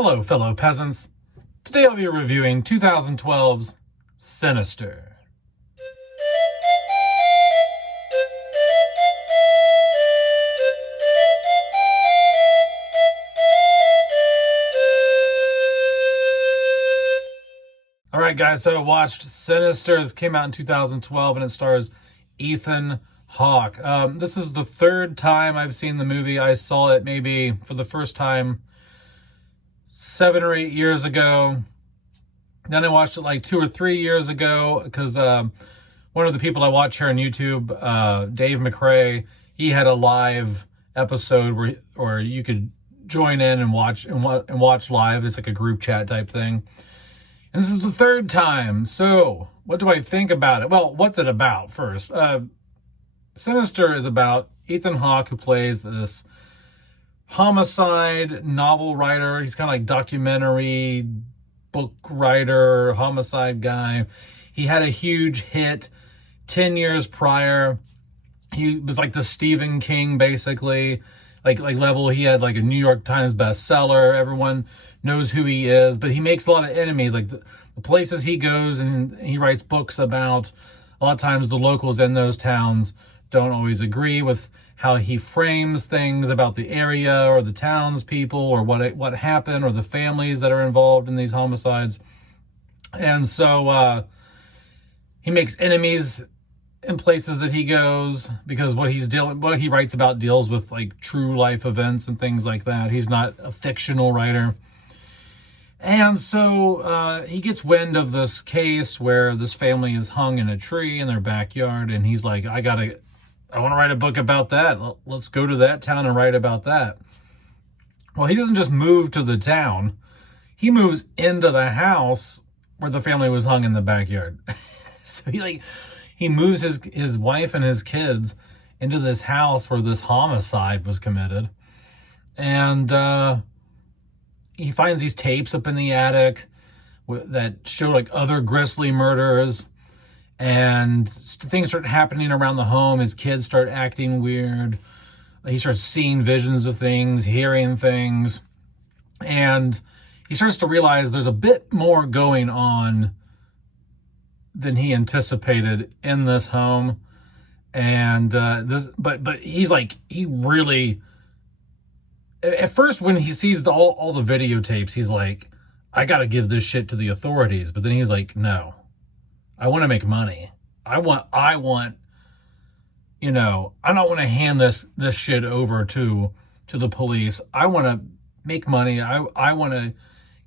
Hello, fellow peasants. Today I'll be reviewing 2012's Sinister. Alright guys, so I watched Sinister. This came out in 2012 and it stars Ethan Hawke. This is the third time I've seen the movie. I saw it maybe for the first time 7 or 8 years ago. Then I watched it like 2 or 3 years ago because one of the people I watch here on YouTube, Dave McRae, he had a live episode where you could join in and watch live. It's like a group chat type thing. And this is the third time. So what do I think about it? Well, what's it about first? Sinister is about Ethan Hawke, who plays this homicide novel writer. He's kind of like documentary book writer, homicide guy. He had a huge hit 10 years prior. He was like the Stephen King, basically, like level. He had like a New York Times bestseller. Everyone knows who he is, but he makes a lot of enemies. Like the places he goes and he writes books about, a lot of times the locals in those towns don't always agree with how he frames things about the area or the townspeople or what happened or the families that are involved in these homicides. And so he makes enemies in places that he goes because what he writes about deals with like true life events and things like that. He's not a fictional writer. And so he gets wind of this case where this family is hung in a tree in their backyard, and he's like, I want to write a book about that. Let's go to that town and write about that. Well, he doesn't just move to the town. He moves into the house where the family was hung in the backyard. So he moves his wife and his kids into this house where this homicide was committed. And he finds these tapes up in the attic that show like other grisly murders. And things start happening around the home. His kids start acting weird. He starts seeing visions of things, hearing things. And he starts to realize there's a bit more going on than he anticipated in this home. And but he's like, he really, at first when he sees all the videotapes, he's like, I got to give this shit to the authorities. But then he's like, no. I want to make money. I want, I don't want to hand this shit over to the police. I want to make money. I want to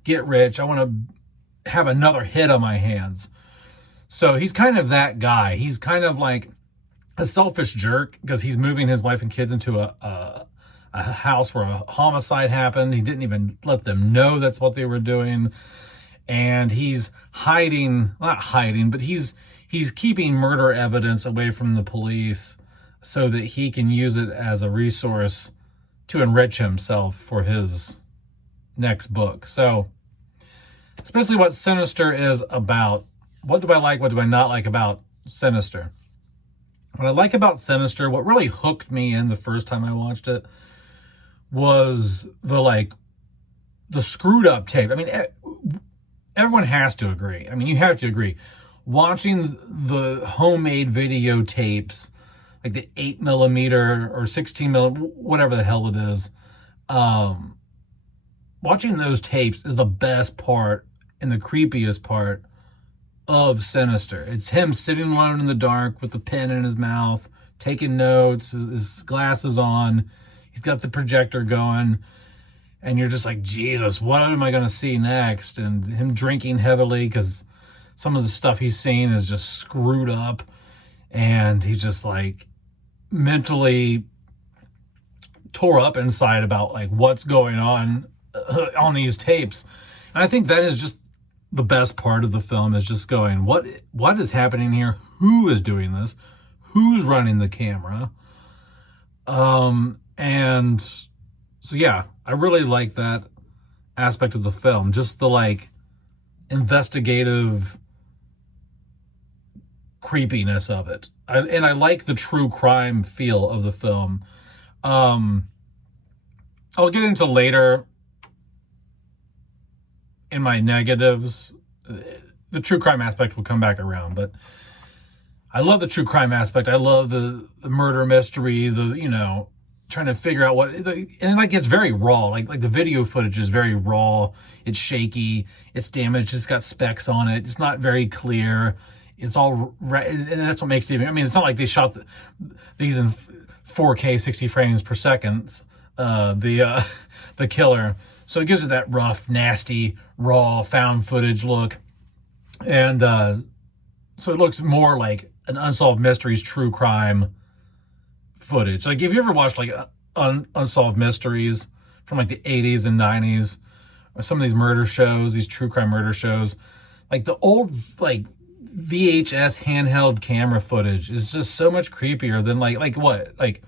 get rich. I want to have another hit on my hands. So he's kind of that guy. He's kind of like a selfish jerk because he's moving his wife and kids into a house where a homicide happened. He didn't even let them know that's what they were doing. And he's not hiding, but he's keeping murder evidence away from the police so that he can use it as a resource to enrich himself for his next book. So that's basically what Sinister is about. What do I like? What do I not like about Sinister? What I like about Sinister, what really hooked me in the first time I watched it, was the screwed up tape. I mean, everyone has to agree. I mean, you have to agree. Watching the homemade videotapes, like the 8mm or 16mm, whatever the hell it is, watching those tapes is the best part and the creepiest part of Sinister. It's him sitting alone in the dark with the pen in his mouth, taking notes, his glasses on. He's got the projector going. And you're just like, Jesus, what am I going to see next? And him drinking heavily because some of the stuff he's seeing is just screwed up. And he's just like mentally tore up inside about like what's going on these tapes. And I think that is just the best part of the film, is just going, what is happening here? Who is doing this? Who's running the camera? And so, yeah, I really like that aspect of the film. Just the like investigative creepiness of it. And I like the true crime feel of the film. I'll get into later in my negatives. The true crime aspect will come back around, but I love the true crime aspect. I love the murder mystery, trying to figure out and like it's very raw. Like the video footage is very raw. It's shaky. It's damaged. It's got specks on it. It's not very clear. It's all right, and that's what makes it. I mean, it's not like they shot these in 4K, 60 frames per second. The killer, so it gives it that rough, nasty, raw, found footage look, and so it looks more like an Unsolved Mysteries true crime footage. Like, if you ever watched like Unsolved Mysteries from like the 80s and 90s, or some of these murder shows, these true crime murder shows, like the old like VHS handheld camera footage is just so much creepier than like what? Like,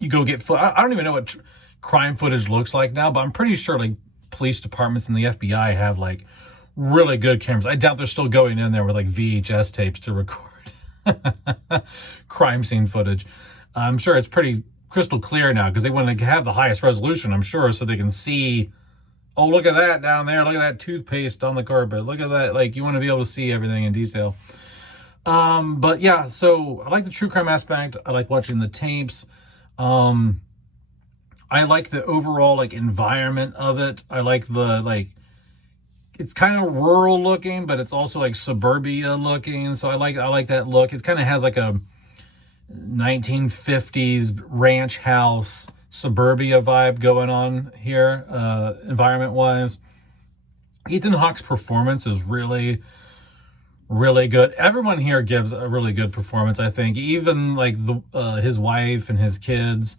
you go get I don't even know what crime footage looks like now, but I'm pretty sure like police departments and the FBI have like really good cameras. I doubt they're still going in there with like VHS tapes to record crime scene footage. I'm sure it's pretty crystal clear now because they want to have the highest resolution, I'm sure, so they can see, oh, look at that down there. Look at that toothpaste on the carpet. Look at that. Like, you want to be able to see everything in detail. But yeah, so I like the true crime aspect. I like watching the tapes. I like the overall like environment of it. I like it's kind of rural looking, but it's also like suburbia looking. So I like that look. It kind of has like a 1950s ranch house suburbia vibe going on here, environment wise. Ethan Hawke's performance is really, really good. Everyone here gives a really good performance, I think. Even like his wife and his kids.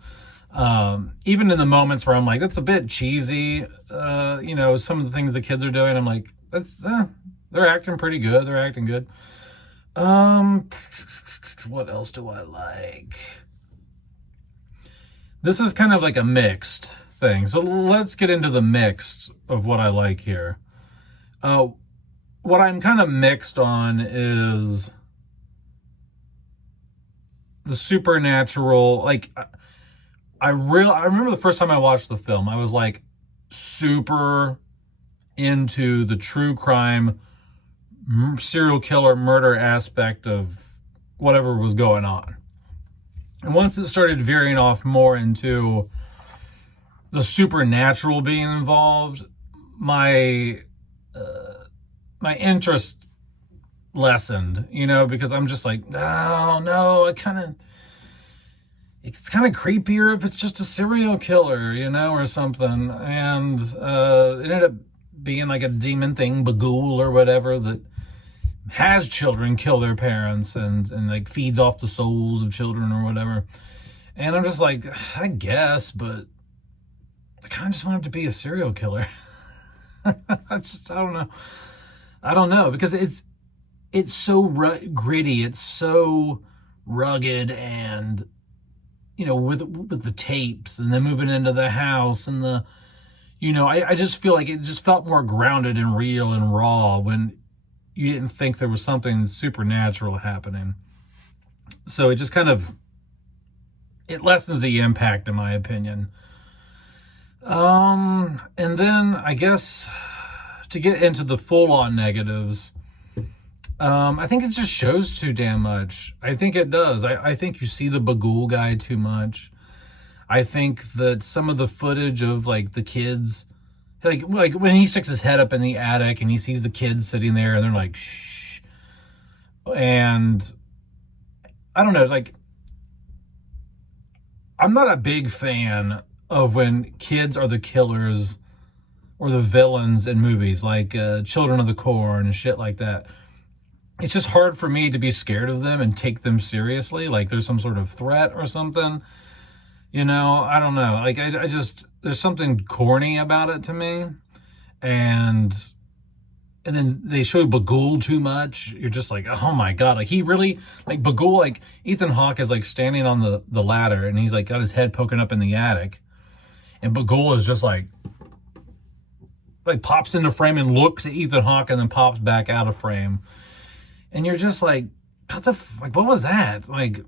Even in the moments where I'm like, that's a bit cheesy. Some of the things the kids are doing, I'm like, they're acting pretty good. They're acting good. What else do I like? This is kind of like a mixed thing. So let's get into the mixed of what I like here. What I'm kind of mixed on is the supernatural. Like, I remember the first time I watched the film, I was like super into the true crime, serial killer, murder aspect of whatever was going on. And once it started veering off more into the supernatural being involved, my interest lessened, because I'm just like, oh no, it's kind of creepier if it's just a serial killer, or something. And it ended up being like a demon thing, Bagul or whatever, that has children kill their parents and like feeds off the souls of children or whatever. And I'm just like, I guess, but I kind of just want him to be a serial killer. I don't know, because it's so gritty, it's so rugged, and with the tapes and then moving into the house and I just feel like it just felt more grounded and real and raw when you didn't think there was something supernatural happening. So it just it lessens the impact, in my opinion. And then I guess to get into the full-on negatives, I think it just shows too damn much. I think it does. I think you see the Bagul guy too much. I think that some of the footage of like the kids, like when he sticks his head up in the attic and he sees the kids sitting there and they're like, shh. And I don't know, like, I'm not a big fan of when kids are the killers or the villains in movies, like Children of the Corn and shit like that. It's just hard for me to be scared of them and take them seriously, like there's some sort of threat or something. I don't know. Like, I just, there's something corny about it to me. And then they show Bagul too much. You're just like, oh my God. Like, he really, like Bagul, like Ethan Hawke is like standing on the ladder and he's like got his head poking up in the attic. And Bagul is just like pops into frame and looks at Ethan Hawke and then pops back out of frame. And you're just like, what was that? Like,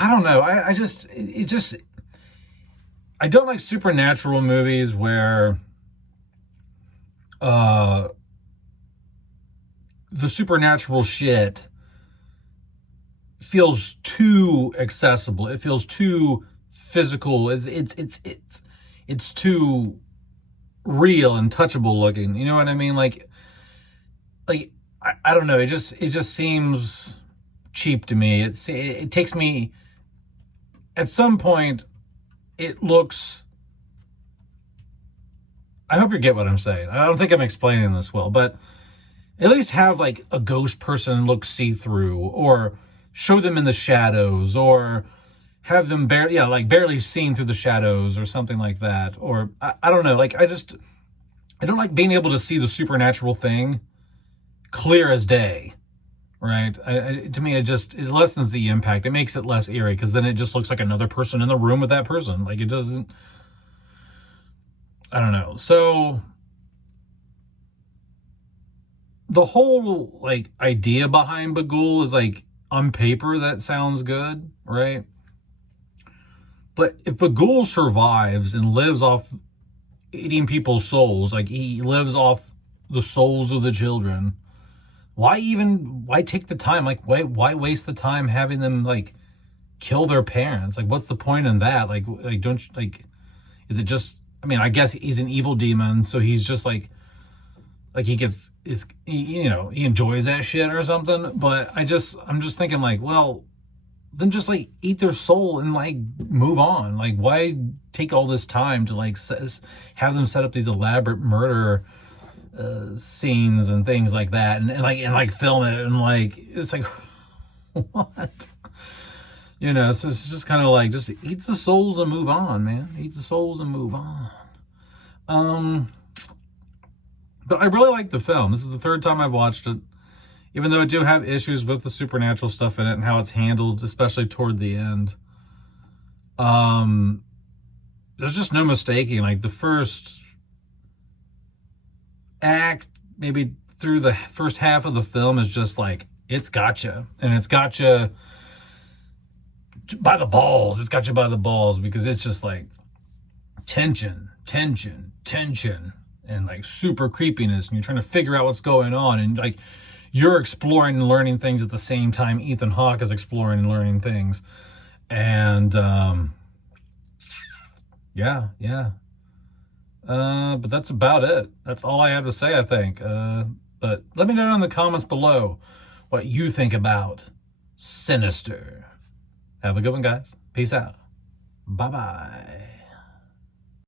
I don't know. I don't like supernatural movies where uh the supernatural shit feels too accessible. It feels too physical. It's too real and touchable looking. You know what I mean? I don't know. It just seems cheap to me. It takes me at some point. It looks. I hope you get what I'm saying. I don't think I'm explaining this well, but at least have like a ghost person look see through, or show them in the shadows, or have them barely seen through the shadows, or something like that. Or I don't know. I don't like being able to see the supernatural thing clear as day, right? To me, it lessens the impact. It makes it less eerie, because then it just looks like another person in the room with that person. Like, it doesn't. I don't know. So the whole like idea behind Bagul is like, on paper that sounds good, right? But if Bagul survives and lives off eating people's souls, like he lives off the souls of the children, why take the time? Like, why waste the time having them like kill their parents? Like, what's the point in that? Like don't you, like, is it just, I mean, I guess he's an evil demon, so he's just like he enjoys that shit or something. But I'm just thinking, like, well, then just like eat their soul and like move on. Like, why take all this time to like have them set up these elaborate murder scenes and things like that, and film it, and like, it's like, what? So it's just kind of like, just eat the souls and move on, man. Eat the souls and move on. But I really like the film. This is the third time I've watched it, even though I do have issues with the supernatural stuff in it and how it's handled, especially toward the end. There's just no mistaking. Like, the first act, maybe through the first half of the film, is just like, it's gotcha. And it's gotcha by the balls. It's gotcha by the balls, because it's just like tension, and like super creepiness, and you're trying to figure out what's going on, and like you're exploring and learning things at the same time Ethan Hawke is exploring and learning things. And but that's about it. That's all I have to say, I think. But let me know in the comments below what you think about Sinister. Have a good one, guys. Peace out. Bye-bye.